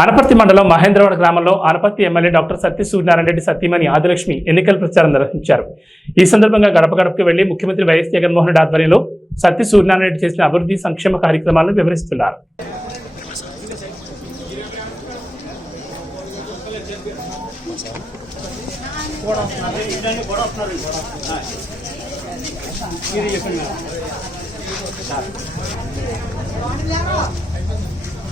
అనపర్తి మండలం మహేంద్రవాడ గ్రామంలో Anaparthi MLA doctor Satya Suryanarayana Reddy సతీమణి ఆదిలక్ష్మి ఎన్నికల ప్రచారం నిర్వహించారు. ఈ సందర్భంగా గడప గడపకు వెళ్ళి ముఖ్యమంత్రి వైఎస్ జగన్మోహన్ రెడ్డి ఆధ్వర్యంలో సత్య సూర్యనారాయణ రెడ్డి చేసిన అభివృద్ధి సంక్షేమ కార్యక్రమాలను వివరిస్తున్నారు.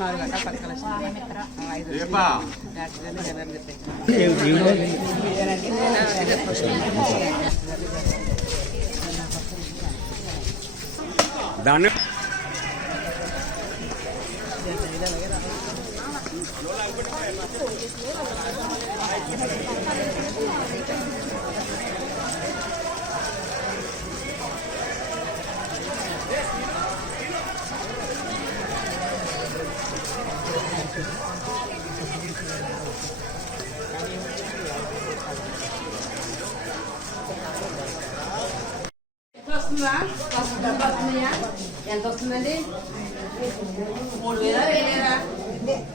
నాలుగు గంటల పథకాలు వచ్చినాయి. ఐదు వచ్చినాయి. యాక్సిడెంట్ దాన్ని వస్తుందా డబ్బు వస్తున్నాయా ఎంత వస్తుందండి మూడు వేల వేలేరా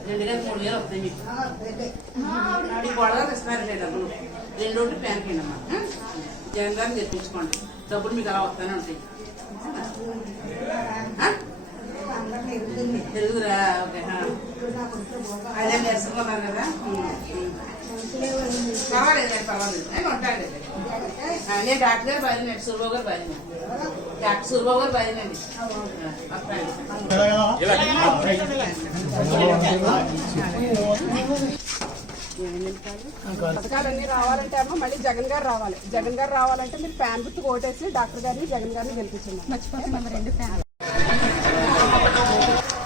రెండు వేల మూడు వేలు వస్తాయి మీకు ఈ గొడవ లేదు డబ్బులు రెండు రోడ్లు ప్యాన్ కింద అమ్మా జగన్ గారిని తెప్పించుకోండి డబ్బులు మీకు అలా వస్తానే ఉంటాయి తెలుగురా. అదే కదా. పర్వాలేదు పర్వాలేదు. నేను ఆ, నేను డాక్టర్ గారు బయలుదేరండి సూర్బాబు గారు డాక్టర్ సూర్బాబు గారు వస్తాను పథకాలన్నీ రావాలంటే అమ్మ మళ్ళీ జగన్ గారు రావాలి. జగన్ గారు రావాలంటే మీరు ఫ్యాన్ గుర్తు ఓటేసి డాక్టర్ గారిని జగన్ గారిని గెలిపించండి.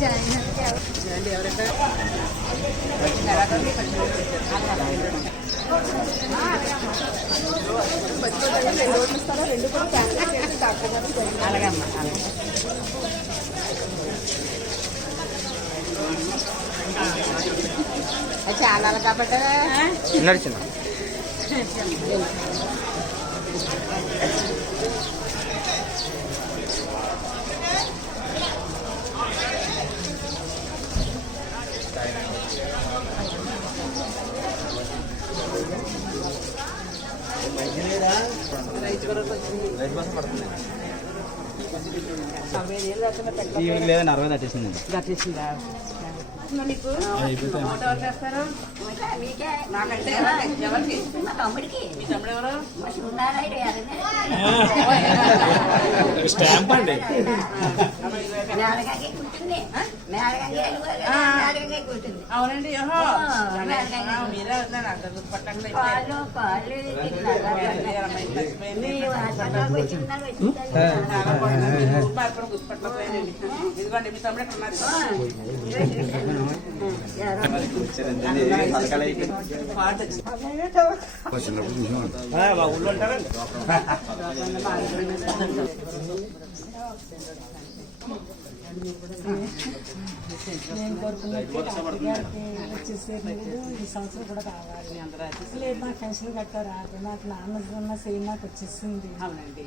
రెండు ఫ్యాన్ రెండు రోజులు ఇస్తారా రెండు కూడా ఫ్యాన్ చేసి డాక్టర్ గారిని జగన్ అలాగే అమ్మా అలాగే చాలా కాబట్టి నడిచిందా లేదని అరవై దాటేసింది గట్టించిందా నీకు ఎవరు చేస్తారు నాకంటే ఎవరికి మా తమ్ముడికి మీ తమ్ముడు ఎవరు స్టాంప్ అండి అవునండి మీరే ఉన్నారు అక్కడ పట్టండి గుర్తుపట్టలేదండి ఇదిగోండి మీ తమ్ముడు ఎక్కడ ఉన్నారు నేను కోరుకున్నట్టు డాక్టర్ వచ్చేసే ముందు ఈ సంవత్సరం కూడా కావాలి అందరూ లేదు నాకు పెన్షన్ కట్టారా నాకు నాన్న ఉన్న సేమ్ నాకు వచ్చేసింది అవునండి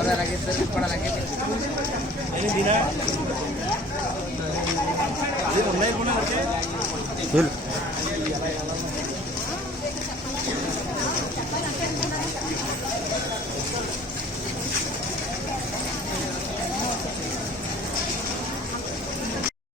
తీయండి రెండు స్టాంప్ వీళ్ళు